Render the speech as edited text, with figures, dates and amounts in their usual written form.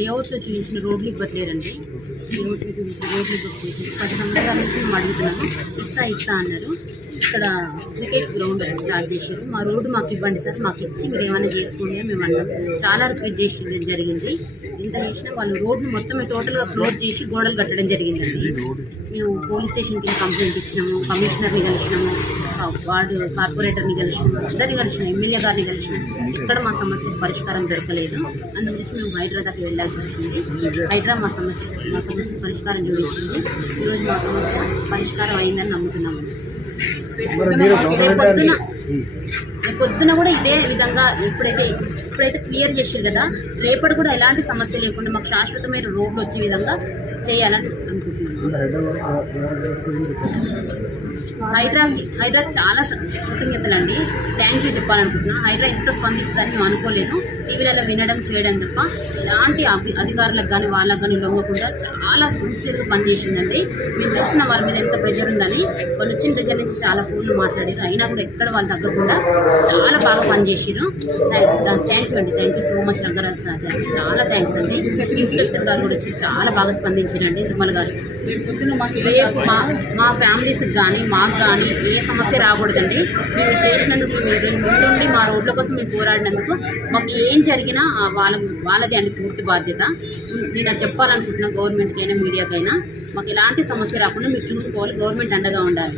లేఅవుట్స్లో చూపించిన రోడ్లు ఇవ్వట్లేరండి. లేఅవుట్లో చూపించిన రోడ్లు ఇవ్వట్లేదు. 10 సంవత్సరాల నుంచి మేము అడుగుతున్నాము, ఇస్తా అన్నారు. ఇక్కడ క్రికెట్ గ్రౌండ్ స్టార్ట్ చేశారు. మా రోడ్డు మాకు ఇవ్వండి సార్, మాకు ఇచ్చి మీరు ఏమైనా చేసుకోండి అని మేము అన్నాం. చాలా రిక్వెస్ట్ చేసి జరిగింది. ఎంత చేసినా వాళ్ళు రోడ్డు మొత్తం టోటల్గా క్లోజ్ చేసి గోడలు కట్టడం జరిగిందండి. మేము పోలీస్ స్టేషన్కి కంప్లైంట్ ఇచ్చినాము, కమిషనర్ని కలిసినాము, వార్డు కార్పొరేటర్ని కలిసినాము, అందరిని కలిసినాం, ఎమ్మెల్యే గారిని కలిసినాం. ఇక్కడ మా సమస్యకు పరిష్కారం దొరకలేదు. అందుగురించి మేము హైదరాబాద్కి వెళ్ళాల్సి వచ్చింది. హైదరాబాద్ మా సమస్య పరిష్కారం చూపించింది. ఈరోజు మా సమస్య పరిష్కారం అయిందని నమ్ముతున్నాము. పొద్దున కూడా ఇదే విధంగా ఇప్పుడైతే క్లియర్ చేసారు కదా, రేపటి కూడా ఎలాంటి సమస్య లేకుండా మాకు శాశ్వతమైన రోడ్లు వచ్చే విధంగా చేయాలని అనుకుంటున్నాను. హైదరాబాద్ చాలా కృతజ్ఞతలు అండి, థ్యాంక్ యూ చెప్పాలనుకుంటున్నాను. హైదరాబాద్ ఇంత స్పందిస్తుందని మేము అనుకోలేదు. టీవీలలో వినడం చేయడం తప్ప ఎలాంటి అధికారులకు కానీ వాళ్ళకు కానీ లొంగకుండా చాలా సిన్సియర్గా పనిచేసిందండి. మేము చూసిన వాళ్ళ మీద ఎంత ప్రెషర్ ఉందని వాళ్ళు వచ్చిన దగ్గర నుంచి చాలా ఫోన్లు మాట్లాడారు. అయినా కూడా ఎక్కడ వాళ్ళు తగ్గకుండా చాలా బాగా పనిచేసారు. థ్యాంక్ యూ అండి, thank you so much Rangaraju sir గారికి చాలా థ్యాంక్స్ అండి. ఇన్స్పెక్టర్ గారు కూడా వచ్చి చాలా బాగా స్పందించారండి. నిర్మల్ గారు రేపు మా ఫ్యామిలీస్కి కానీ మాకు కానీ ఏ సమస్య రాకూడదండి. మేము చేసినందుకు మీరు ముందుండి మా రోడ్ల కోసం మేము పోరాడినందుకు మాకు ఏం జరిగినా వాళ్ళది అండి పూర్తి బాధ్యత. నేను చెప్పాలనుకుంటున్నా గవర్నమెంట్కైనా మీడియాకైనా, మాకు ఎలాంటి సమస్య రాకుండా మీరు చూసుకోవాలి, గవర్నమెంట్ అండగా ఉండాలి.